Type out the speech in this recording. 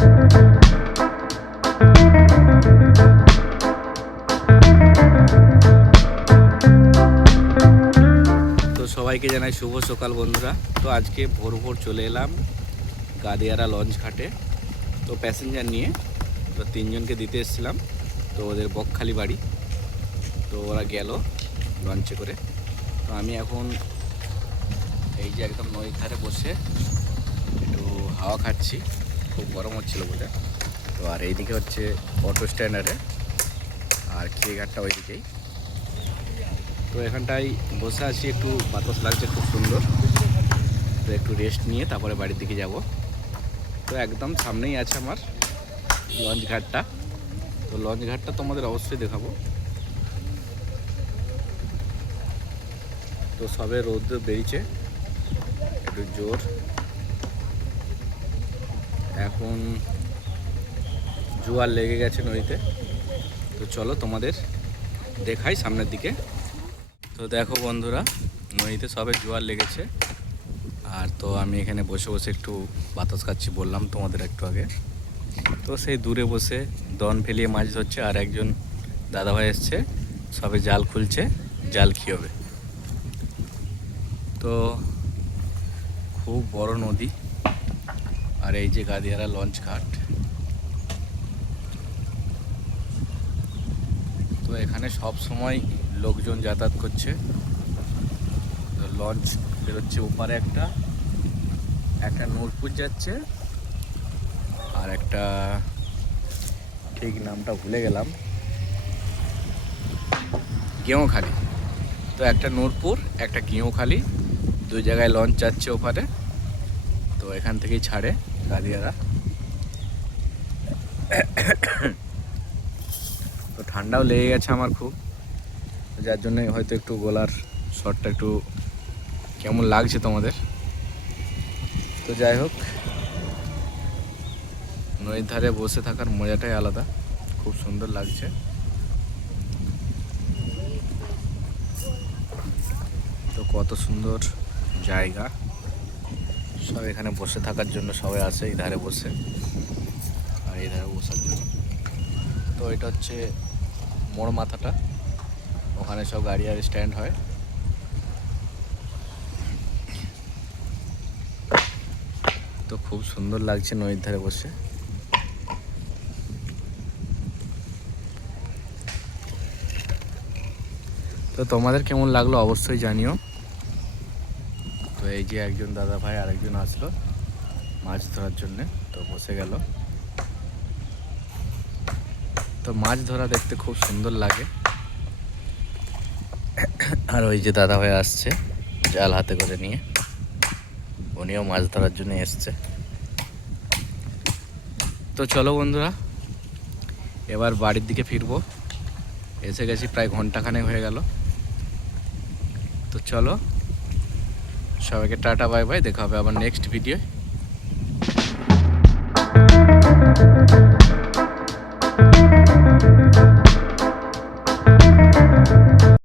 তো সবাইকে জানাই শুভ সকাল বন্ধুরা। তো আজকে ভোর ভোর চলে এলাম গাদিয়ারা লঞ্চ ঘাটে। তো প্যাসেঞ্জার নিয়ে তো তিনজনকে দিতে এসেছিলাম। তো ওদের বকখালি বাড়ি, তো ওরা গেল লঞ্চে করে। তো আমি এখন এই যে একদম নদীর ধারে বসে একটু হাওয়া খাচ্ছি, খুব গরম হচ্ছিলো বলে। তো আর এইদিকে হচ্ছে অটো স্ট্যান্ডারে, আর খেয়েঘাটটা ওইদিকেই। তো এখানটায় বসে আছি, একটু বাতাস লাগছে খুব সুন্দর। তো একটু রেস্ট নিয়ে তারপরে বাড়ির দিকে যাব। তো একদম সামনেই আছে আমার লঞ্চ ঘাটটা। তো লঞ্চ ঘাটটা তোমাদের অবশ্যই দেখাবো। তো সবে রোদ বেরিয়েছে একটু জোর। এখন জোয়ার লেগে গেছে নদীতে। তো চলো তোমাদের দেখাই সামনের দিকে। তো দেখো বন্ধুরা, নদীতে সবে জোয়ার লেগেছে। আর তো আমি এখানে বসে বসে একটু বাতাস খাচ্ছি, বললাম তোমাদের একটু আগে। তো সেই দূরে বসে দন ফেলিয়ে মাছ ধরছে, আর একজন দাদাভাই এসছে, সবে জাল খুলছে, জাল খিওবে। তো খুব বড় নদী। আর এই যে গাদিয়ারা লঞ্চ ঘাট। তো এখানে সব সময় লোকজন যাতায়াত করছে। তো লঞ্চ বেরোচ্ছে ওপারে, একটা নূরপুর যাচ্ছে, আর একটা ঠিক নামটা ভুলে গেলাম, গেঁওখালি। তো একটা নূরপুর, একটা গেঁওখালি, দুই জায়গায় লঞ্চ যাচ্ছে ওপারে। তো এখান থেকেই ছাড়ে গাদিয়ারা। তো ঠান্ডাও লেগে গেছে আমার খুব, যার জন্য হয়তো একটু গলার স্বরটা একটু কেমন লাগছে তোমাদের। তো যাই হোক, নদীর ধারে বসে থাকার মজাটাই আলাদা, খুব সুন্দর লাগছে। তো কত সুন্দর জায়গা, সব এখানে বসে থাকার জন্য সবাই আসে এই ধারে বসে, আর এই ধারে বসার জন্য। তো এটা হচ্ছে মোড় মাথাটা, ওখানে সব গাড়ি আর স্ট্যান্ড হয়। তো খুব সুন্দর লাগছে নদীর ধারে বসে। তো তোমাদের কেমন লাগলো অবশ্যই জানিও। তো এই যে একজন দাদা ভাই আরেকজন আসলো মাছ ধরার জন্যে, তো বসে গেল। তো মাছ ধরা দেখতে খুব সুন্দর লাগে। আর ওই যে দাদা ভাই আসছে জাল হাতে করে নিয়ে, উনিও মাছ ধরার জন্য এসছে। তো চলো বন্ধুরা, এবার বাড়ির দিকে ফিরবো। এসে গেছি, প্রায় ঘন্টাখানেক হয়ে গেল। তো চলো, সবাইকে টাটা বাই বাই, দেখা হবে আবার নেক্সট ভিডিও।